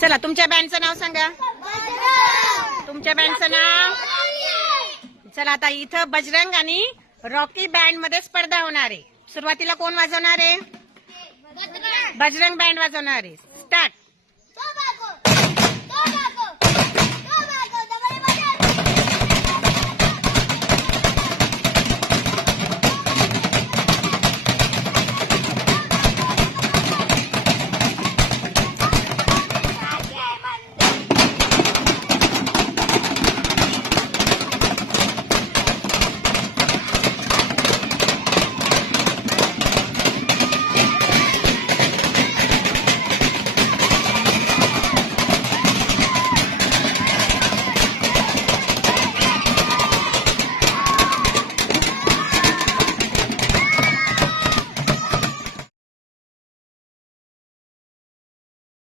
चला तुमच्या बँडचं नाव सांगा. तुमच्या बँडचं नाव. चला आता इथं बजरंग आणि रॉकी बँड मध्ये स्पर्धा होणार आहे. सुरुवातीला कोण वाजवणार आहे? बजरंग बँड वाजवणार आहे. स्टार्ट.